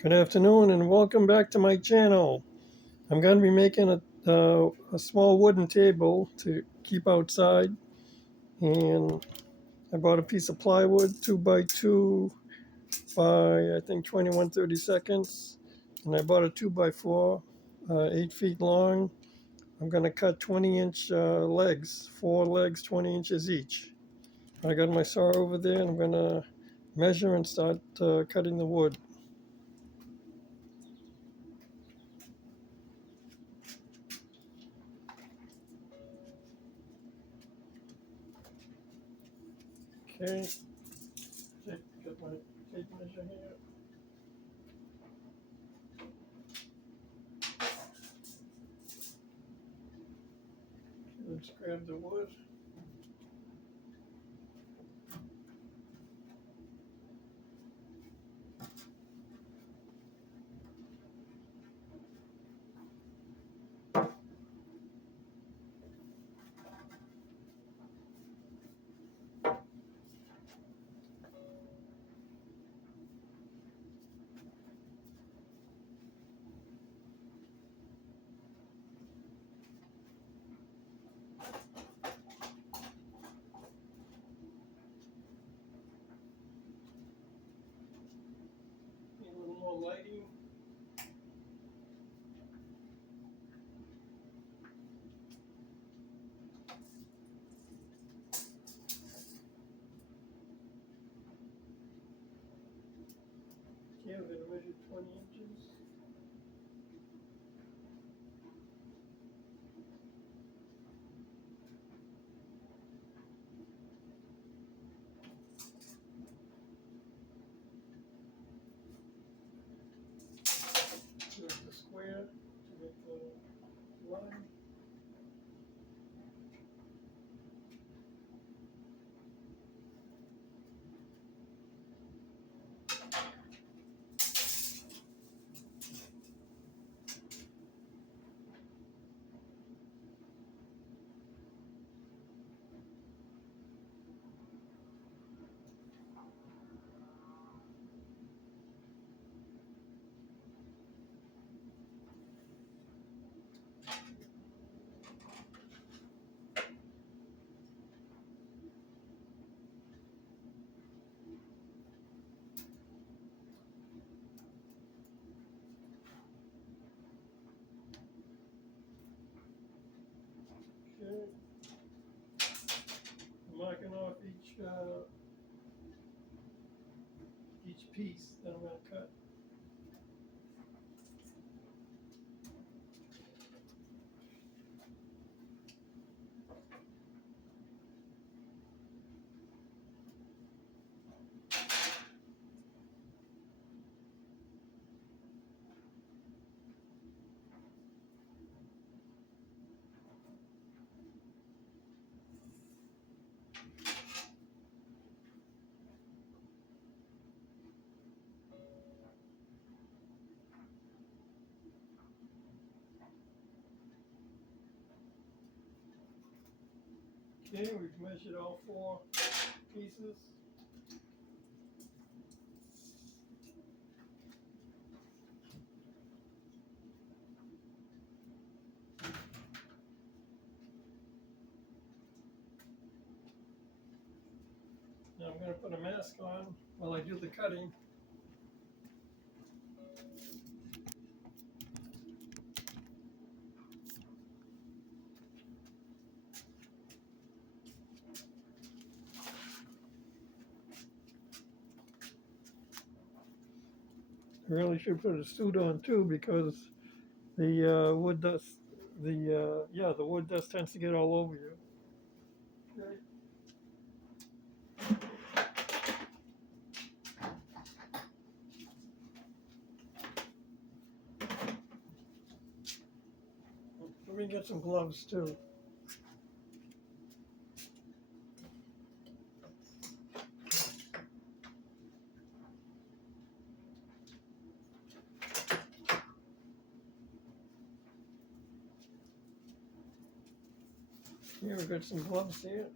Good afternoon and welcome back to my channel. I'm going to be making a small wooden table to keep outside, and I bought a piece of plywood 2 by 2 by I think 21/32, and I bought a 2 by 4 8 feet long. I'm going to cut 20-inch legs, 4 legs 20 inches each. I got my saw over there and I'm going to measure and start cutting the wood. Okay, got my tape measure here. Let's grab the wood. Need a little more lighting. Okay, we're going to measure 20 inches. Here's the square to make the line. Okay, I'm marking off each piece that I'm going to cut. Okay, we've measured all 4 pieces. Now I'm going to put a mask on while I do the cutting. I really should put a suit on too, because the wood dust, the wood dust tends to get all over you. Okay. Let me get some gloves too. Here, we've got some gloves here.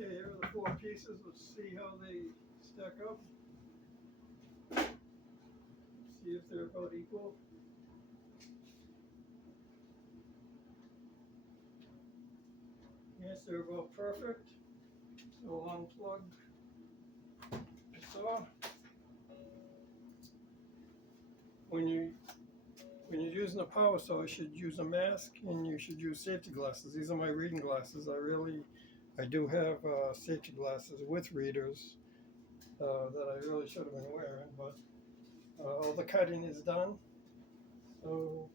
Okay, here are the 4 pieces. Let's see how they stack up. See if they're about equal. Yes, they're about perfect. So we'll unplug the saw. When you're using a power saw, you should use a mask and you should use safety glasses. These are my reading glasses. I do have safety glasses with readers that I really should have been wearing, but all the cutting is done. So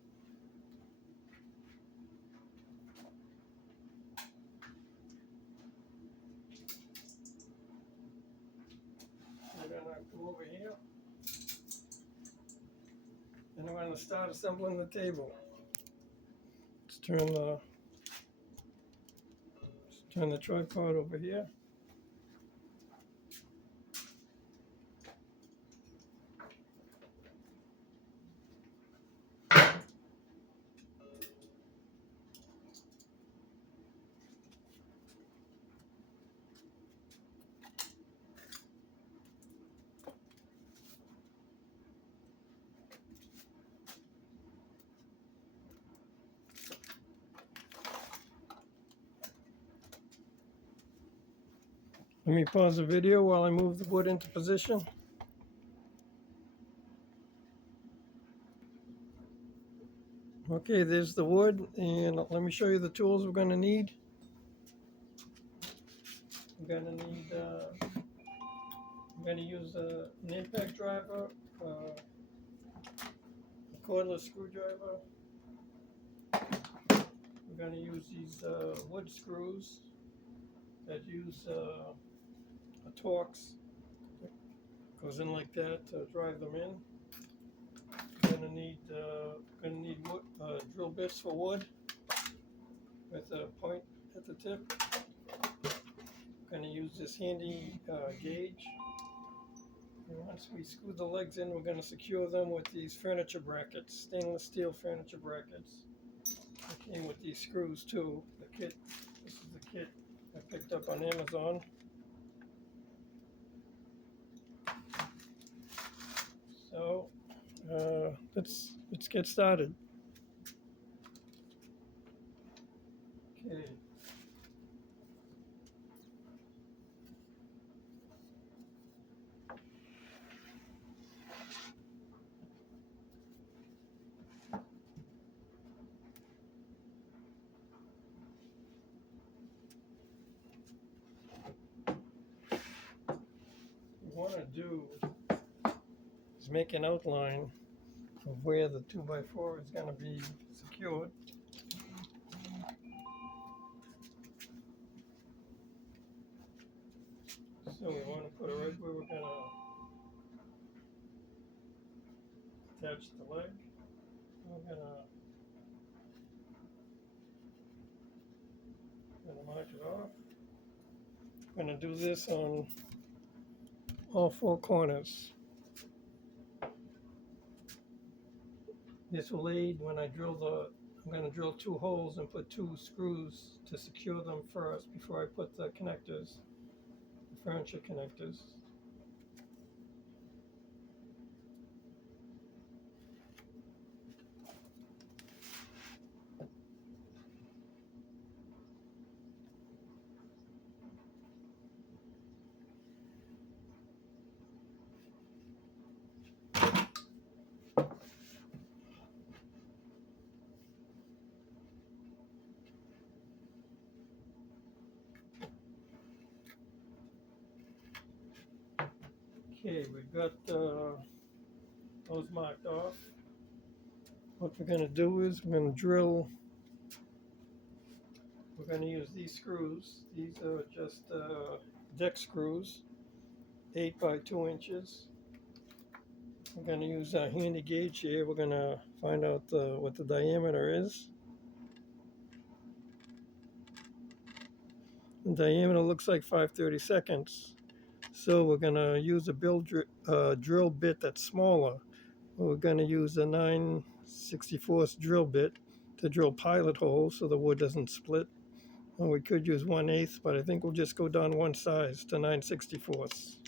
I'm gonna come over here and I'm gonna start assembling the table. Let's turn the tripod over here. Let me pause the video while I move the wood into position. Okay, there's the wood, and let me show you the tools we're going to need. We're going to need, I'm going to use an impact driver, a cordless screwdriver. We're going to use these wood screws that use a Torx. Goes in like that to drive them in. We're going to need wood, drill bits for wood with a point at the tip. We're going to use this handy gauge. And once we screw the legs in, we're going to secure them with these furniture brackets, stainless steel furniture brackets. They came with these screws too. This is the kit I picked up on Amazon. So let's get started. Okay. want to do is make an outline of where the 2x4 is going to be secured. So we want to put it right where we're going to attach the leg. We're going to mark it off. I'm going to do this on all four corners. This will aid when I drill I'm going to drill 2 holes and put 2 screws to secure them first before I put the connectors, the furniture connectors. Okay, we've got those marked off. What we're going to do is we're going to drill. We're going to use these screws. These are just deck screws, 8 by 2 inches. We're going to use a handy gauge here. We're going to find out what the diameter is. The diameter looks like 5/32. So we're going to use a drill bit that's smaller. We're going to use a 9/64 drill bit to drill pilot holes so the wood doesn't split. And we could use 1/8, but I think we'll just go down one size to 9/64.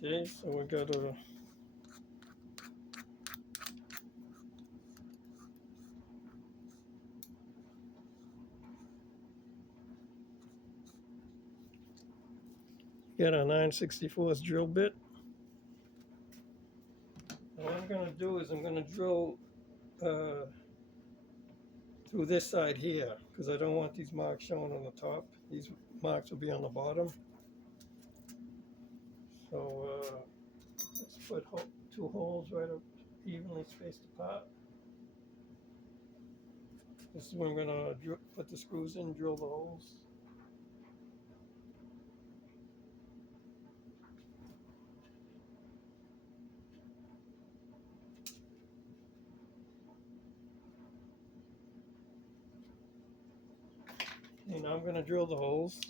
Okay, so we got to get a 9/64 drill bit. And what I'm going to do is I'm going to drill through this side here because I don't want these marks showing on the top. These marks will be on the bottom. So let's put 2 holes right up evenly spaced apart. This is where I'm going to put the screws in, drill the holes. Okay, now I'm going to drill the holes.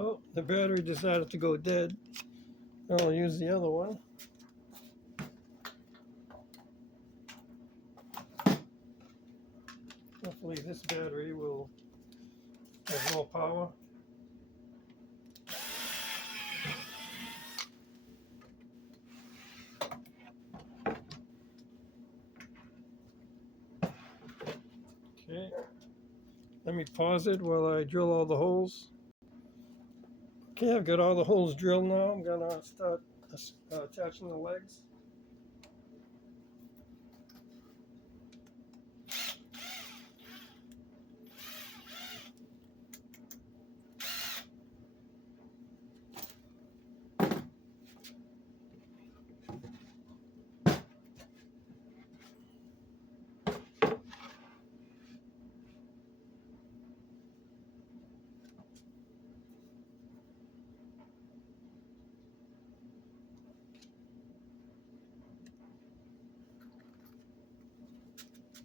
Oh, the battery decided to go dead. I'll use the other one. Hopefully this battery will have more power. Okay, let me pause it while I drill all the holes. Okay, I've got all the holes drilled now. I'm gonna start attaching the legs.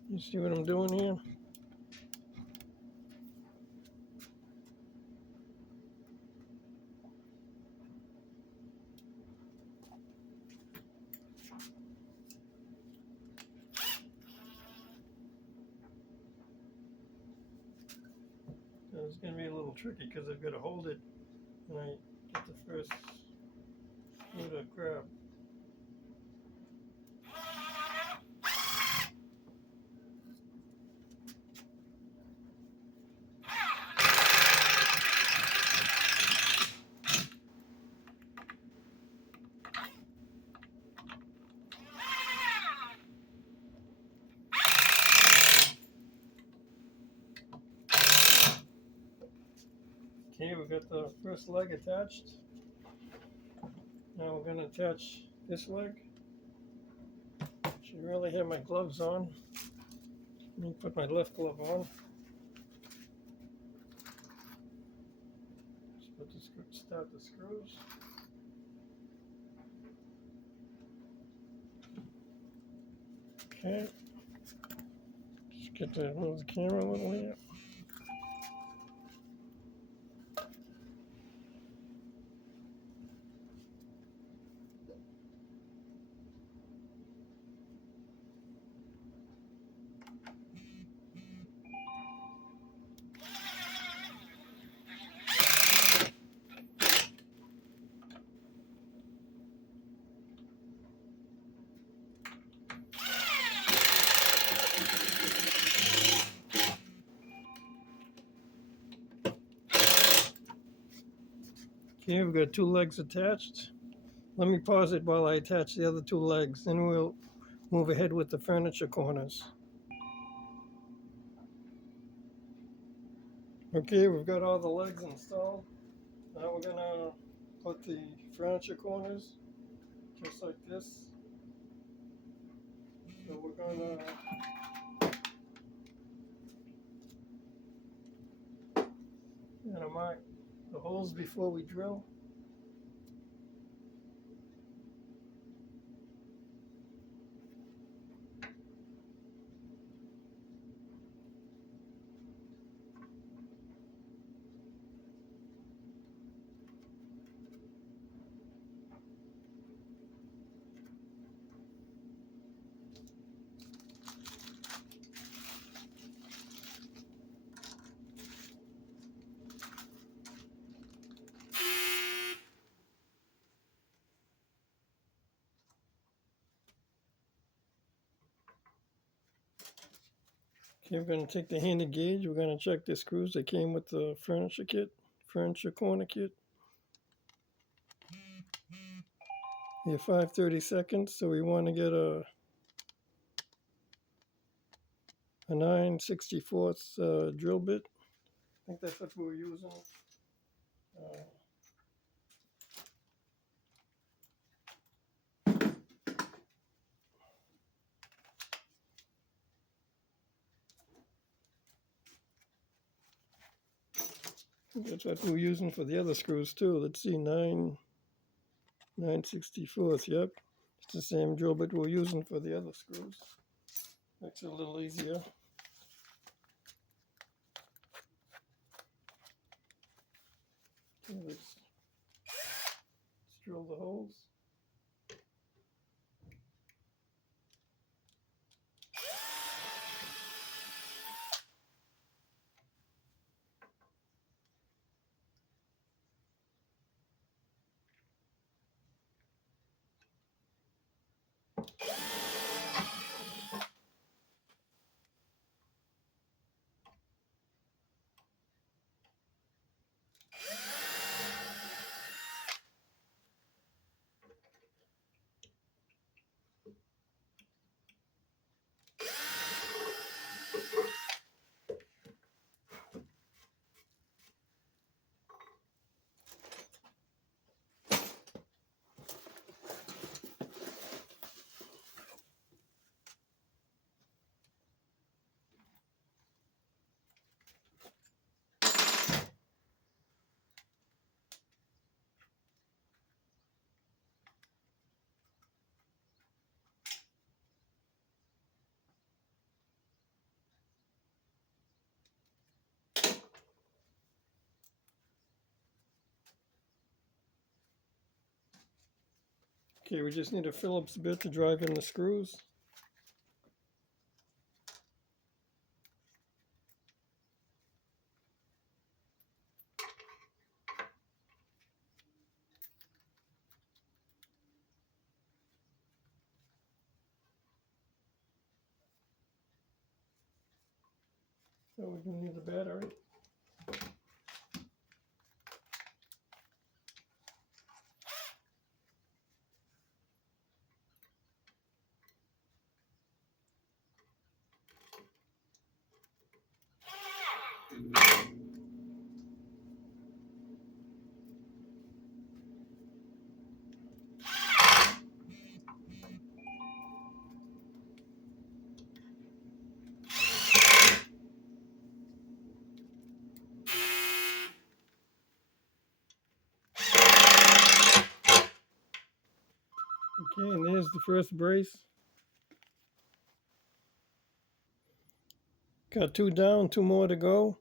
You see what I'm doing here? it's going to be a little tricky because I've got to hold it when I get the first screw to grab. Okay, we've got the first leg attached. Now we're going to attach this leg. Should really have my gloves on. Let me put my left glove on. Start the screws. Okay. Just get to move the camera a little here. Okay, we've got two legs attached. Let me pause it while I attach the other two legs, then we'll move ahead with the furniture corners. Okay, we've got all the legs installed. Now we're gonna put the furniture corners just like this. So we're gonna mark the holes before we drill. Okay, we're going to take the handed gauge. We're going to check the screws that came with the furniture kit, furniture corner kit. We have 5/32, so we want to get a 9/64 drill bit. I think that's what we were using. That's what we're using for the other screws too. Let's see, 9/64. Yep, it's the same drill bit we're using for the other screws. Makes it a little easier. Okay, let's drill the holes. Okay, we just need a Phillips bit to drive in the screws. So we can need the battery. Okay, and there's the first brace. Got 2 down, 2 more to go.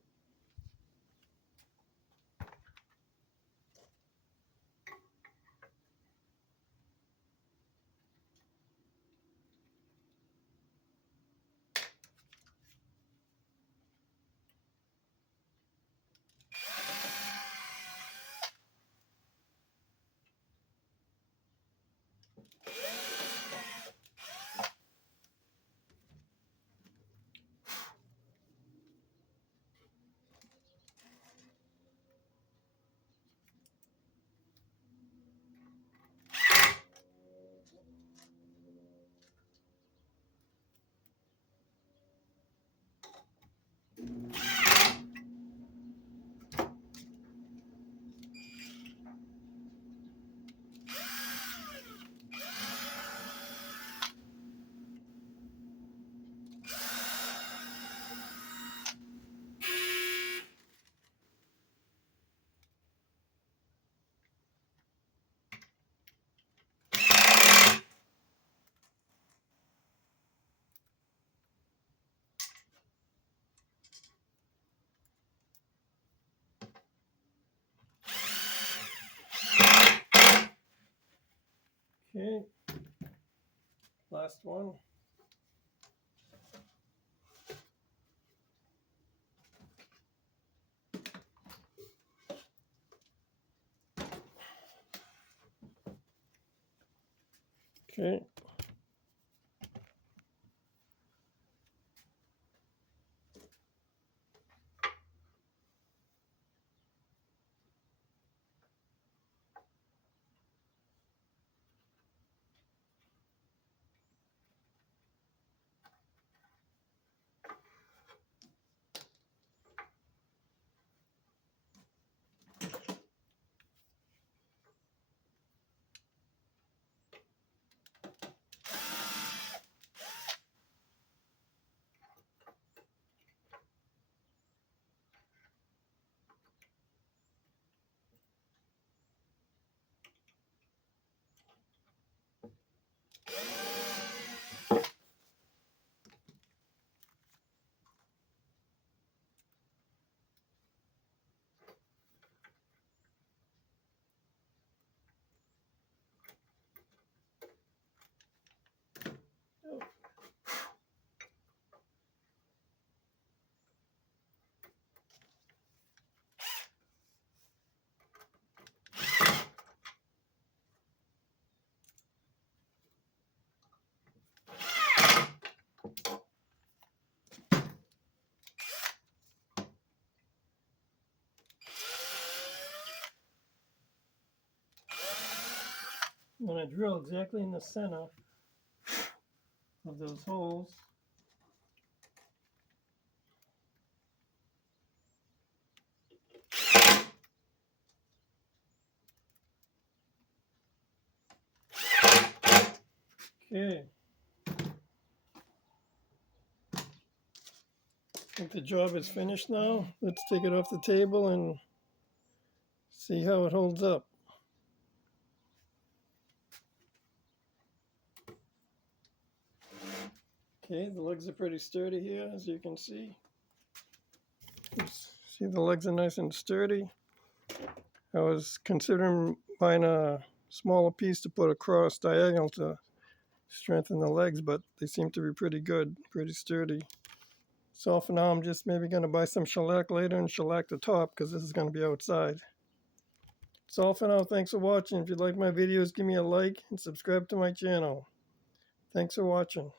Okay, last one. Okay. I'm going to drill exactly in the center of those holes. Okay. I think the job is finished now. Let's take it off the table and see how it holds up. Okay, the legs are pretty sturdy here, as you can see. See, the legs are nice and sturdy. I was considering buying a smaller piece to put across diagonal to strengthen the legs, but they seem to be pretty good, pretty sturdy. So for now, I'm just maybe going to buy some shellac later and shellac the top because this is going to be outside. That's all for now. Thanks for watching. If you like my videos, give me a like and subscribe to my channel. Thanks for watching.